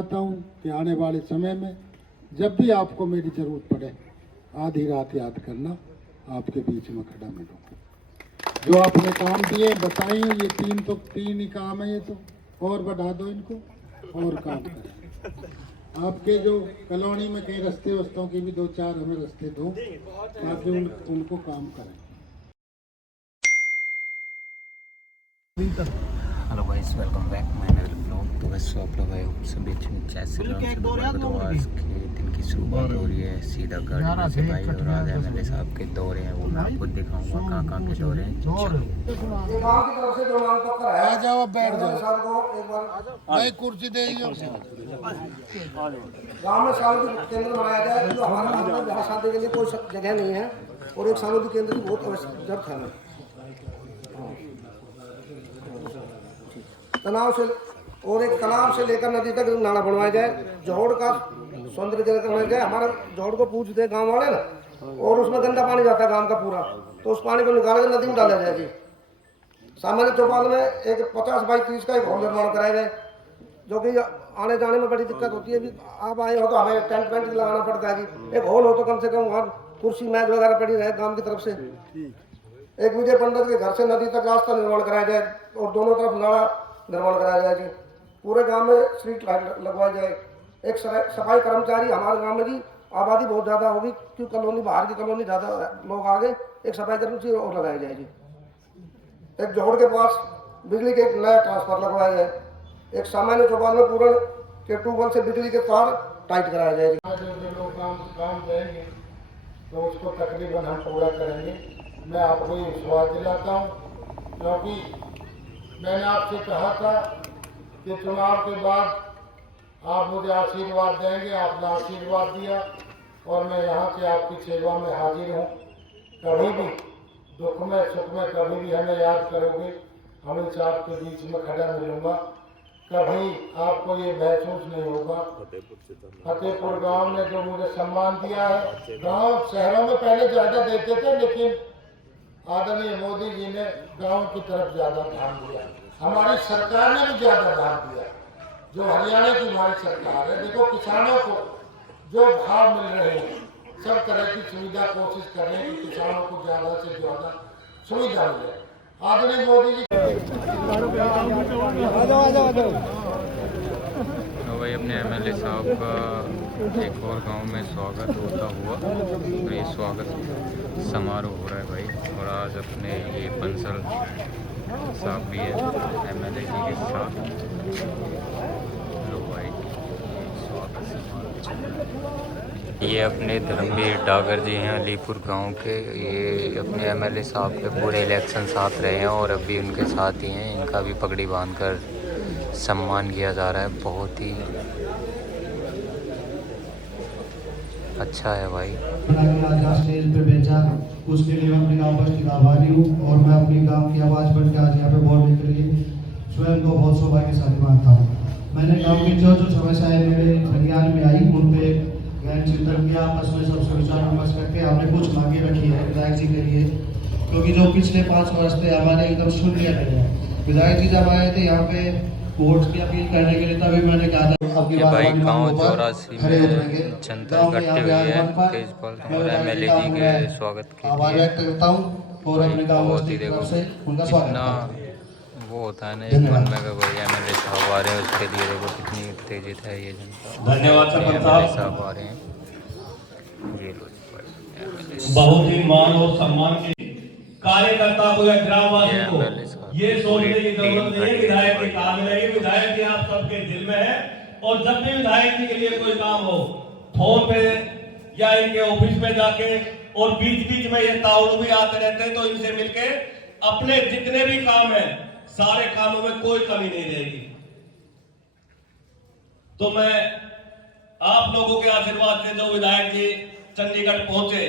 चाहता हूँ कि आने वाले समय में जब भी आपको मेरी ज़रूरत पड़े आधी रात याद करना, आपके बीच में खड़ा मिलूँगा। जो आपने काम दिए बताइए, ये तीन ही काम है, ये तो और बढ़ा दो इनको और काम करें। आपके जो कॉलोनी में कई रास्ते वस्तों की भी 2-4 हमें रास्ते दो ताकि उनको काम करें। Hello guys, welcome back my another blog. तो बस आप लोग आए सभी जैसे तो आज के दिन की शुरुआत हो रही है सीधा गाड़ी से भाई, और आज एमएलए साहब के दौरे हैं, वो मैं आपको दिखाऊंगा कहाँ के दौरे हैं। आ जाओ, बैठ जाओ भाई, कुर्सी दे गांव में सामुदायिक केंद्र बनाया जाए, जो हमारे गांव में जहाँ शादी के लिए कोई जगह नहीं है और एक सामुदायिक केंद्र की बहुत आवश्यकता है। तनाव से और एक तालाब से लेकर नदी तक नाला बनवाया जाए, जोड़ का सौंदर्यीकरण करवाया जाए। हमारे जोड़ को पूछते हैं गांव वाले ना, और उसमें गंदा पानी जाता है गांव का पूरा, तो उस पानी को निकाल कर नदी में डाला जाए जी। सामान्य चौपाल में एक 50 बाई 30 का एक हॉल निर्माण कराया जाए, जो कि आने जाने में बड़ी दिक्कत होती है। अभी आप आए हो तो हमें टेंट वेंट लगाना पड़ता है जी। एक हॉल हो तो कम से कम वहाँ कुर्सी मेज वगैरह पड़ी रहे गांव की तरफ से। एक विजय पंडित के घर से नदी तक रास्ता निर्माण कराया जाए और दोनों तरफ नाला निर्माण कराया जाए जी। पूरे गांव में स्ट्रीट लाइट लगवाई जाए। एक सफाई कर्मचारी हमारे गांव में जी, आबादी बहुत ज़्यादा होगी क्योंकि कॉलोनी बाहर की कॉलोनी ज़्यादा लोग आ गए, एक सफाई कर्मचारी और लगाया जाए जी। एक जोड़ के पास बिजली के एक नया ट्रांसफार्मर लगवाया जाए। एक सामान्य चौपाल में पूरे के ट्यूबवेल से बिजली के तार टाइट कराया जाए जी। जो लोग काम देंगे तो उसको तकरीबन हम पूरा करेंगे। मैं आपको ये विश्वास दिलाता हूँ, क्योंकि मैंने आपसे कहा था कि चुनाव के बाद आप मुझे आशीर्वाद देंगे। आपने आशीर्वाद दिया और मैं यहाँ से आपकी सेवा में हाजिर हूँ। कभी भी दुख में सुख में कभी भी हमें याद करोगे, हमेशा आपके बीच में खड़ा मिलूँगा। कभी आपको ये महसूस नहीं होगा। फतेहपुर गांव ने जो मुझे सम्मान दिया है, गांव शहरों में पहले ज़्यादा देते थे, लेकिन आदरणीय मोदी जी ने गांव की तरफ ज़्यादा ध्यान दिया। हमारी सरकार ने भी ज़्यादा ध्यान दिया। जो हरियाणा की हमारी सरकार है, देखो किसानों को जो भाव मिल रहे हैं, सब तरह की सुविधा कोशिश कर रहे हैं कि किसानों को ज़्यादा से ज़्यादा सुविधा मिले। आदरणीय मोदी जी तो भाई अपने एमएलए साहब का एक और गांव में स्वागत होता हुआ, और ये स्वागत समारोह हो रहा है भाई। और आज अपने ये बंसल साहब भी है एमएलए जी के साथ। लो भाई, स्वागत समारोह चल रहा है। ये अपने धर्मवीर डागर जी हैं अलीपुर गांव के। ये अपने एमएलए साहब के पूरे इलेक्शन साथ रहे हैं और अभी उनके साथ ही हैं। इनका भी पगड़ी बांधकर सम्मान किया जा रहा है। बहुत ही अच्छा है भाई। स्टेज पे भेजा, उसके लिए मैं अपने गाँव का आभारी हूँ और मैं अपने गाँव की आवाज़ बन के आज यहाँ पे वोट देने के लिए स्वयं को बहुत सौभाग्यशाली मानता हूँ। मैंने गाँव की जो समस्याएं मेरे संज्ञान में आई, उन पे गहन चिंतन किया, आपस में सबसे विचार विमर्श करके हमने कुछ मांगे रखी है विधायक जी के लिए, क्योंकि जो पिछले 5 वर्ष थे हमारे एकदम शून्य रहे हैं। विधायक जी जब आए थे यहाँ पे वोट की अपील करने के लिए, तभी मैंने कहा था ये भाई गाँव 84 में जनता इकट्ठी हुई है तेजपाल और एमएलए जी के स्वागत के आभार लिए। व्यक्त करता हूँ और अपने गाँव बहुत ही देखो कितना वो होता है ना एक मन में कि भाई एमएलए साहब आ रहे हैं, उसके लिए देखो कितनी उत्तेजित है ये जनता। धन्यवाद एमएलए साहब आ रहे हैं, ये लो बहुत ही मान और सम्मान के कार्यकर्ता को या ग्रामवासी को ये सोचने की जरूरत नहीं है विधायक के काम में। विधायक जी आप सबके दिल में है, और जब भी विधायक जी के लिए कोई काम हो, फोन पे या इनके ऑफिस में जाके, और बीच बीच में ये ताउड़ भी आते रहते हैं, तो इनसे मिलके अपने जितने भी काम है सारे कामों में कोई कमी नहीं रहेगी। तो मैं आप लोगों के आशीर्वाद से जो विधायक जी चंडीगढ़ पहुंचे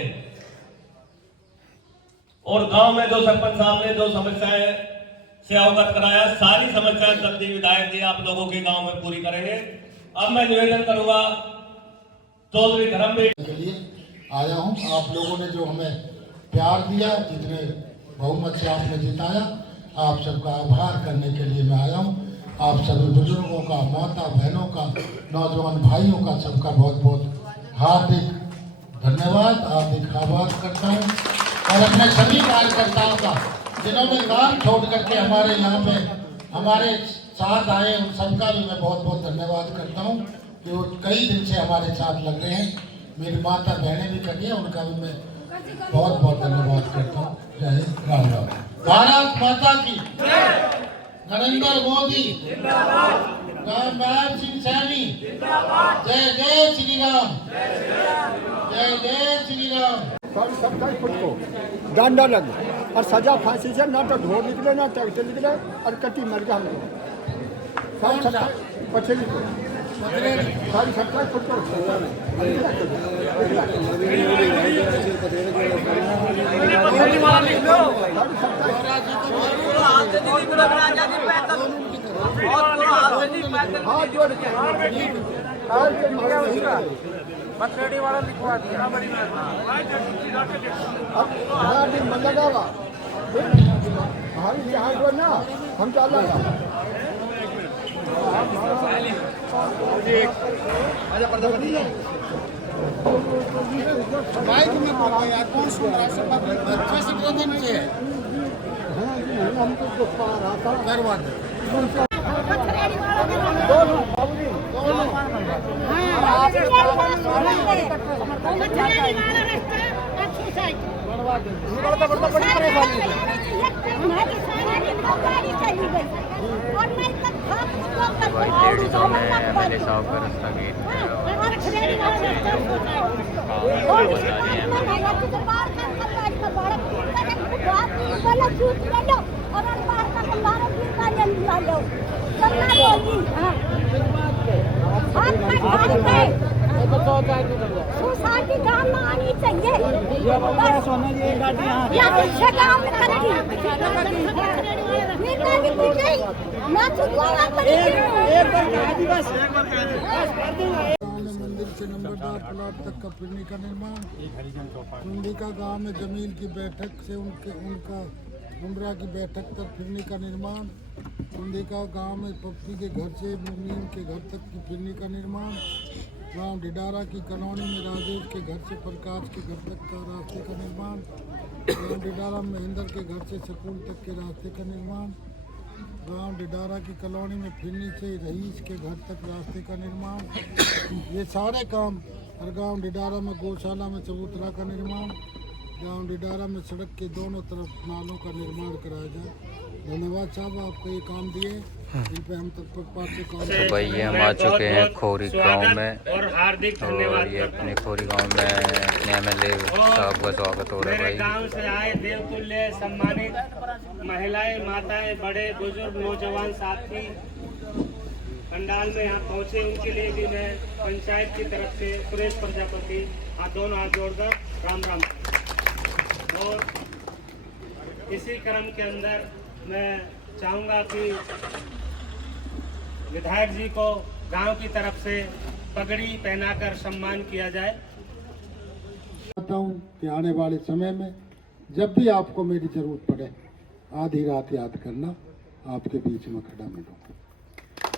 और गांव में जो सरपंच साहब ने जो समस्याएं से अवगत कराया, सारी समस्याएं जल्दी विधायक जी आप लोगों के गांव में पूरी करेंगे। अब मैं निवेदन करूंगा चौधरी धर्मवीर के लिए आया हूँ। आप लोगों ने जो हमें प्यार दिया, जितने बहुमत से आपने जिताया, आप सबका आभार करने के लिए मैं आया हूँ। आप सभी बुजुर्गों का, माता बहनों का, नौजवान भाइयों का सबका बहुत बहुत हार्दिक धन्यवाद, हार्दिक आभार करता हूँ। और अपने सभी कार्यकर्ताओं का जिन्होंने काम छोड़ करके हमारे यहाँ पे हमारे साथ आए, उन सबका भी मैं बहुत बहुत धन्यवाद करता हूँ कि वो कई दिन से हमारे साथ लग रहे हैं। मेरी माता बहनें भी करी है, उनका भी मैं बहुत बहुत धन्यवाद करता हूँ। जय हिंद, राम राम। भारत माता की नरेंद्र मोदी रामनाथ सिंह सैनी, जय जय श्री राम, जय जय श्री राम। सबका खुद को डंडा लगे और सजा फांसी से, ना तो ढोर निकले ना टैक्टर निकले और कटी मर गया हम सब पछली को सारी सबका खुद को हाथ जोड़ के पथरेड़ी वाला लिखवा दिया मन लगावा हमारी यहाँ जो ना हम चला बाइक में कौन सुन रहा है, हम तो करवा दे लेडीजों ने एमएलए साहब का रास्ता घेर सोसाइटी काम में आनी चाहिए, मंदिर से नंबरदार प्लाट तक का फिरनी का निर्माण, चुंडिका गांव में जमील की बैठक से उनका उमरा की बैठक तक फिरनी का निर्माण, चुंडिका गांव में पप्पी के घर से मुनीम के घर तक की फिरनी का निर्माण, गांव डिडारा की कॉलोनी में राजेश के घर से प्रकाश के घर तक का रास्ते का निर्माण, गांव डिडारा में महेंद्र के घर से स्कूल तक के रास्ते का निर्माण, गांव डिडारा की कॉलोनी में फिरनी से रईस के घर तक रास्ते का निर्माण। ये सारे काम और गांव डिडारा में गौशाला में चबूतरा का निर्माण, गांव डिडारा में सड़क के दोनों तरफ नालों का निर्माण कराया जाए। धन्यवाद साहब, आपको ये काम दिए, इन पे हम तत्पर से काम। तो भाई ये हम आ चुके हैं खोरी गांव में और हार्दिक और धन्यवाद ये अपने खोरी गांव में अपने एमएलए साहब का स्वागत हो रहा है मेरे भाई। गांव से आए देवतुल्य सम्मानित महिलाएं, माताएं, बड़े बुजुर्ग, नौजवान साथी पंडाल में यहाँ पहुँचे, उनके लिए भी मैं पंचायत की तरफ से सुरेश प्रजापति दोनों हाथ जोड़कर राम राम। और इसी क्रम के अंदर मैं चाहूँगा कि विधायक जी को गांव की तरफ से पगड़ी पहनाकर सम्मान किया जाए। चाहता हूँ कि आने वाले समय में जब भी आपको मेरी जरूरत पड़े, आधी रात याद करना, आपके बीच में खड़ा मिलूंगा।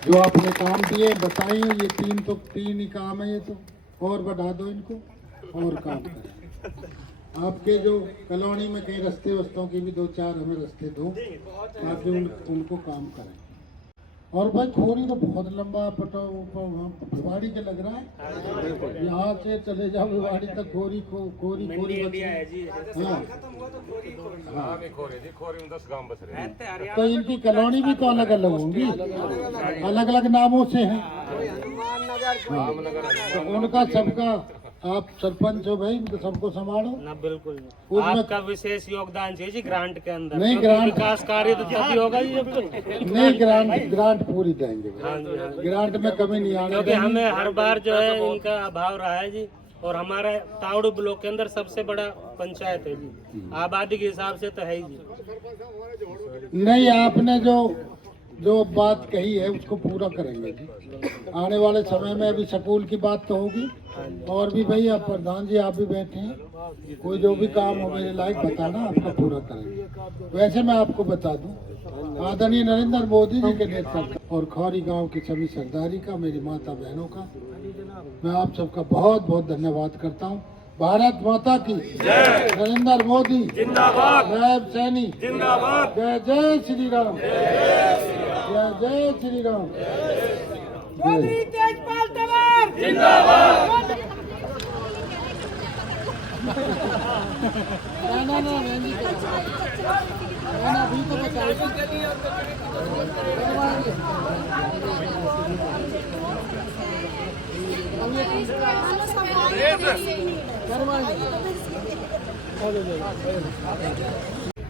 जो आपने काम दिए बताइए, ये तीन ही काम है, ये तो और बढ़ा दो इनको और काम करें। आपके जो कॉलोनी में कई रास्ते वस्तों की भी 2-4 हमें रास्ते दो ताकि उनको काम करें। और भाई खोरी तो बहुत लंबा पटा ऊपर भिवाड़ी के लग रहा है, यहाँ से चले जाओ भिवाड़ी तक खोरी खोरी तो इनकी कॉलोनी भी तो अलग अलग होंगी, अलग अलग नामों से हैं। तो उनका सबका आप सरपंच हो भाई, तो सबको संभालो ना। बिल्कुल आपका विशेष योगदान चाहिए जी ग्रांट के अंदर। नहीं ग्रांट विकास कार्य तो तभी होगा जी जब नहीं ग्रांट पूरी देंगे, ग्रांट में कमी नहीं आने क्योंकि हमें हर बार जो है इनका अभाव रहा है जी। और हमारा तावड़ू ब्लॉक के अंदर सबसे बड़ा पंचायत है जी, आबादी के हिसाब से तो है ही जी। नहीं, आपने जो बात कही है उसको पूरा करेंगे जी। आने वाले समय में अभी स्कूल की बात तो होगी, और भी भाई आप प्रधान जी आप भी बैठे हैं, कोई जो भी काम हो मेरे लायक बताना, आपका पूरा करेंगे। वैसे मैं आपको बता दूं आदरणीय नरेंद्र मोदी जी के नेतृत्व और खौरी गांव की सभी सरदारी का, मेरी माता बहनों का मैं आप सबका बहुत बहुत धन्यवाद करता हूं। भारत माता की जय। नरेंद्र मोदी जिंदाबाद। नायब सैनी जिंदाबाद। जय जय श्री राम। जय जय श्री राम। चौधरी तेजपाल तंवर जिंदाबाद।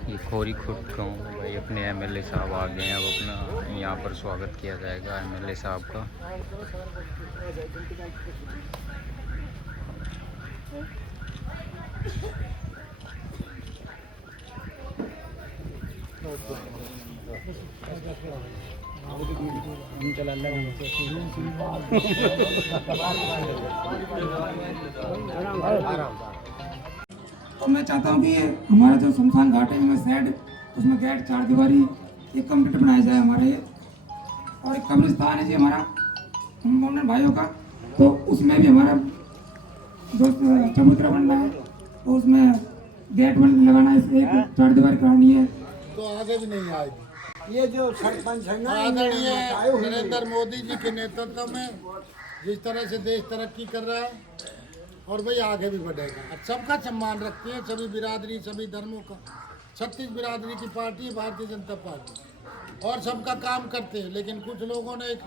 ये खोरी खुट गाँव भाई अपने एमएलए साहब आ गए हैं। अब अपना यहाँ पर स्वागत किया जाएगा एमएलए साहब का। तो मैं चाहता हूँ कि ये हमारा जो शमशान घाट है में शेड, उसमें गेट, 4 दीवारी, एक कम्प्लीट बनाया जाए हमारे ये। और एक कब्रिस्तान है जी हमारा मोमन भाइयों का, तो उसमें भी हमारा जो चबूतरा बनना है, तो उसमें गेट लगाना है, एक 4 दीवारी करानी है। तो आगे भी नहीं आएगी। ये जो सरपंच है ना, आदरणीय नरेंद्र मोदी जी के नेतृत्व में जिस तरह से देश तरक्की कर रहा है और भाई आगे भी बढ़ेगा। सबका सम्मान रखते हैं, सभी बिरादरी, सभी धर्मों का। 36 बिरादरी की पार्टी है भारतीय जनता पार्टी, और सबका काम करते हैं। लेकिन कुछ लोगों ने एक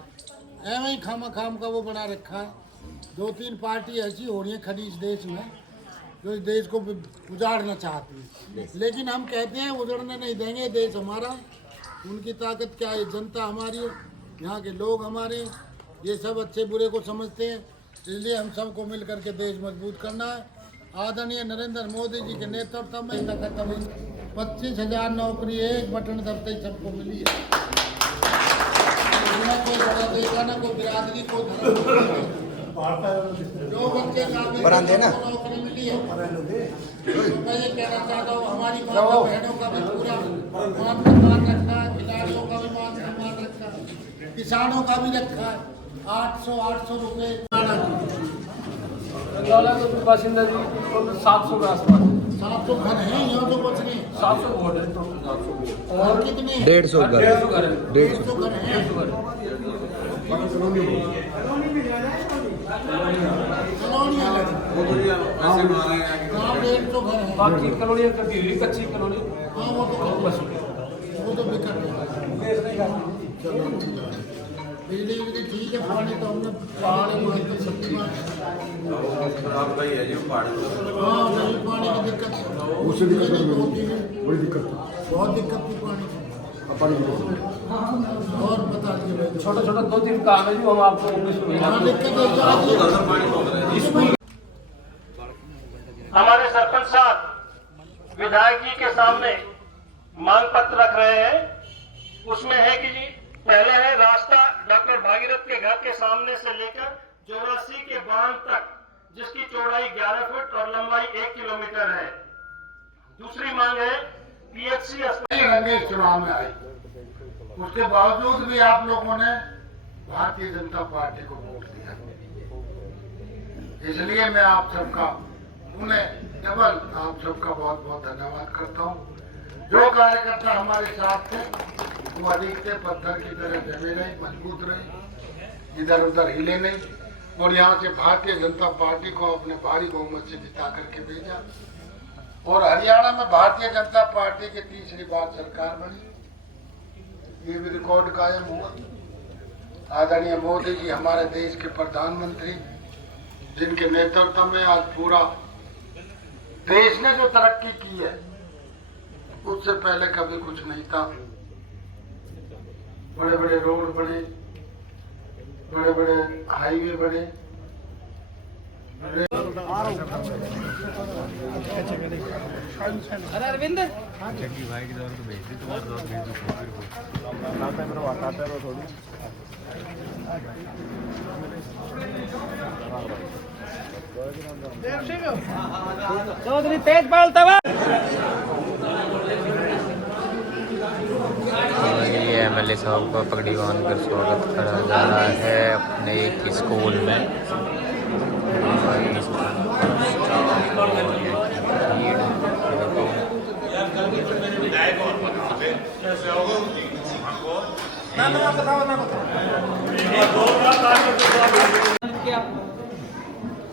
एवं ही खाम का वो बना रखा है। 2-3 पार्टी ऐसी हो रही है खड़ी इस देश में जो इस देश को उजाड़ना चाहती है। लेकिन हम कहते हैं उजड़ने नहीं देंगे, देश हमारा। उनकी ताकत क्या है, जनता हमारी है, यहाँ के लोग हमारे, ये सब अच्छे बुरे को समझते हैं। इसलिए हम सबको मिल करके देश मजबूत करना है। आदरणीय नरेंद्र मोदी जी के नेतृत्व में 25,000 नौकरी एक बटन दबते ही सबको मिली है। ना कोई बड़ा देखा, ना कोई बिरादरी को धर्म, जो बच्चे काबिल नौकरी मिली है। तो मैं ये कहना चाहता हूँ, हमारी माता बहनों का भी पूरा मान सम्मान रखा है, खिलाड़ियों का भी मान सम्मान रखा है, किसानों का भी रखा है। 800 रुपये बासिंदा जी 700 के आसपास। 700 घर हैं यहाँ तो कुछ नहीं। 700 वोट है टोटल। 700 और कितने? 150 घर। 150 घर हैं। कॉलोनियाँ लगी। हाँ 150 घर हैं। बाकी कॉलोनियाँ कटी हुई, कच्ची कॉलोनी। हाँ वो तो बिकट है। चलो बिजली ठीक है, पानी तो हमने पहाड़ में सबकी बात। हाँ नहीं पानी की दिक्कत, उससे दिक्कत होती है, बड़ी दिक्कत, बहुत दिक्कत थी पानी की। और बता दीजिए छोटा 2-3 काम है जो हम आपको हमारे सरपंच साहब विधायक जी के सामने मांग पत्र रख रहे हैं। उसमें है कि जी पहले है रास्ता डॉक्टर भागीरथ के घर के सामने से लेकर 84 के बांध तक, जिसकी चौड़ाई 11 फुट और लंबाई 1 किलोमीटर है। दूसरी मांग है पीएचसी रंगेश चुनाव में आई, उसके बावजूद भी आप लोगों ने भारतीय जनता पार्टी को वोट दिया। इसलिए मैं आप सबका डबल आप सबका बहुत बहुत धन्यवाद करता हूँ। जो कार्यकर्ता हमारे साथ थे वो अधिक थे, पत्थर की तरह जमे नहीं, मजबूत रहे, इधर उधर हिले नहीं, और यहाँ से भारतीय जनता पार्टी को अपने भारी बहुमत से जिता करके भेजा। और हरियाणा में भारतीय जनता पार्टी की तीसरी बार सरकार बनी, ये भी रिकॉर्ड कायम हुआ। आदरणीय मोदी जी हमारे देश के प्रधानमंत्री, जिनके नेतृत्व में आज पूरा देश ने जो तरक्की की है उससे पहले कभी कुछ नहीं था। बड़े बड़े रोड बने, बड़े बड़े हाईवे बने। अरविंद भाई की दौर को भेज दी, तुम्हारे दौर भेज दो। चौधरी तेजपाल तंवर। एमएलए साहब का पगड़ी बांधकर स्वागत करा जा रहा है अपने एक स्कूल में।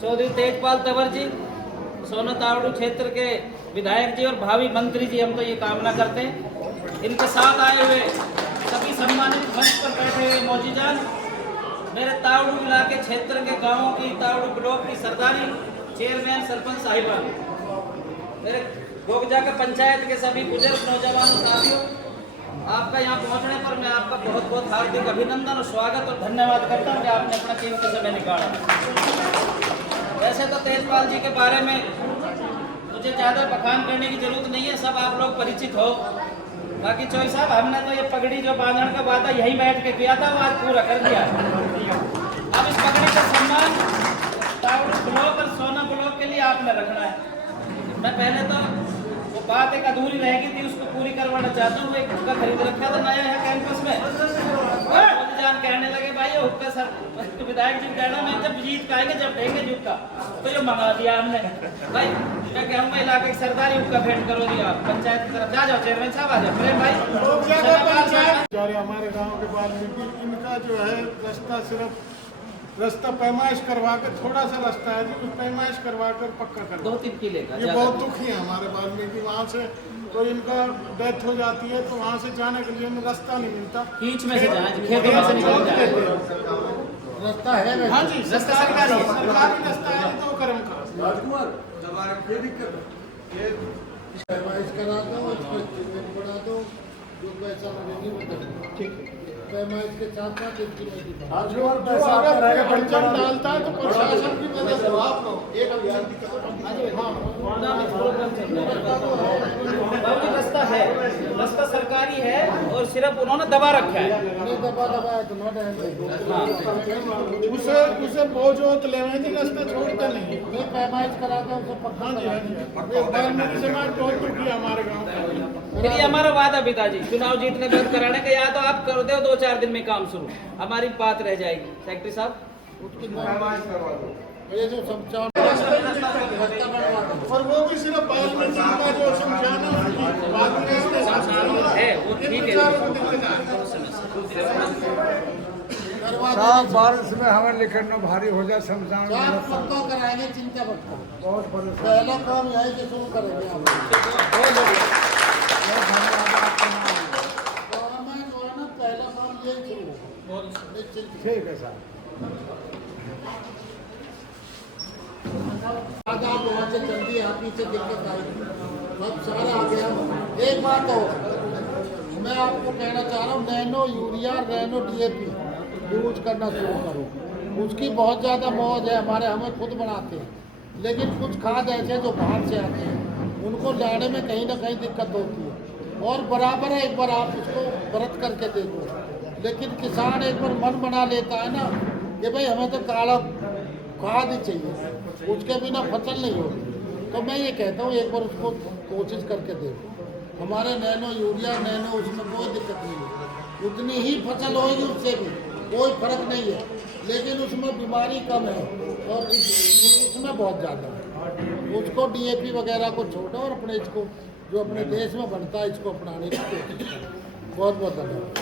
चौधरी तेजपाल तंवर जी, सोना तावड़ू क्षेत्र के विधायक जी और भावी मंत्री जी, हम तो ये कामना करते हैं इनके साथ आए हुए सभी सम्मानित मंच पर बैठे हुए मौजूदान, मेरे तावड़ू इलाके क्षेत्र के गांवों की, तावड़ू ब्लॉक की सरदारी, चेयरमैन, सरपंच साहिबान, मेरे गोगजा के पंचायत के सभी बुजुर्ग नौजवानों साथियों, आपका यहाँ पहुँचने पर मैं आपका बहुत बहुत हार्दिक अभिनंदन और स्वागत और धन्यवाद करता हूँ कि आपने अपना कीमती समय निकाला। वैसे तो तेजपाल जी के बारे में मुझे ज़्यादा बखान करने की जरूरत नहीं है, सब आप लोग परिचित हो। बाकी चौई साहब, हमने तो ये पगड़ी जो बांधने का वादा यहीं बैठ के किया था, वो आज पूरा कर दिया। अब इस पगड़ी का सम्मान तावड़ू ब्लॉक और सोना ब्लॉक के लिए आपने रखना है। मैं पहले तो वो बात एक अधूरी रह गई थी, उसको पूरी करवाना चाहता हूँ। एक हुक्का खरीद रखा था नया है कैंपस में, जान कहने लगे भाई ये हुक्का सर विधायक जी कहना, मैं जब जीत का आएंगे जब देंगे जुक्का, तो ये मंगा दिया हमने। भाई मैं कहूँगा इलाके की सरदारी हुक्का भेंट करो दिया पंचायत की तरफ। जा जाओ चेयरमैन साहब, आ जाओ प्रेम भाई। हमारे गाँव के वाल्मीकि, इनका जो है रास्ता पैमाइश करवा कर, थोड़ा सा रास्ता है जो पैमाइश करवा कर पक्का कर 2-3 किले का, ये बहुत दुखी है हमारे वाल्मीकि। वहाँ से तो इनका डेथ हो जाती है तो वहाँ से जाने के लिए रास्ता नहीं मिलता, बीच में से जाए, खेतों में से निकल जाए। रास्ता है? हाँ जी, रास्ता सरकारी है, सरकारी रास्ता है। तो कर्म का पैमाइश करा दो, बढ़ा दो, जो पैसा लगेगी ठीक है। पैमाइश के साथ साथ पंचायत डालता है तो प्रशासन की मदद हो आप लोग। एक अभियान की रास्ता है, रास्ता सरकारी है और सिर्फ उन्होंने दबा रखा है। उसे बोझ लेवे थी, रास्ता छोड़ता नहीं है। पैमाइश कराते हैं पक्का। हाँ जी, समाज बहुत दुखी है हमारे गाँव। फिर ये हमारा वादा पिताजी, चुनाव जीतने के बाद कराने का, या तो आप कर दो 2-4 दिन में काम शुरू, हमारी बात रह जाएगी। सेक्रेटरी साहब ये जो समझाना और वो भी सिर्फ बाद में जो समझाना है वो ठीक है। साहब बारिश में हमें निकलना भारी हो जाए, समझाना पक्का कराएंगे, चिंता मत करो। बहुत पहला काम यही कि शुरू करेंगे पहला काम यही शुरू। ठीक है साहब। आप वहाँ से जल्दी आप पीछे दिक्कत आएगी, सब सारा आ गया। एक बात और मैं आपको कहना चाह रहा हूँ, nano urea, nano DAP use करना शुरू करो। उसकी बहुत ज़्यादा मौज है हमारे, हमें खुद बनाते हैं, लेकिन कुछ खाद ऐसे जो बाहर से आते हैं उनको लाने में कहीं ना कहीं दिक्कत होती है। और बराबर है, एक बार आप उसको व्रत करके देखो। लेकिन किसान एक बार मन बना लेता है ना कि भाई हमें तो काला खाद ही चाहिए, उसके बिना फसल नहीं होती। तो मैं ये कहता हूँ एक बार उसको कोशिश करके देखो। हमारे नैनो यूरिया, नैनो, उसमें कोई दिक्कत नहीं है, उतनी ही फसल होगी, उससे भी कोई फर्क नहीं है, लेकिन उसमें बीमारी कम है और उसमें बहुत ज़्यादा है। उसको DAP वगैरह को छोड़ो और अपने इसको जो अपने देश में बनता है इसको अपनाने की कोशिश करो। बहुत बहुत धन्यवाद।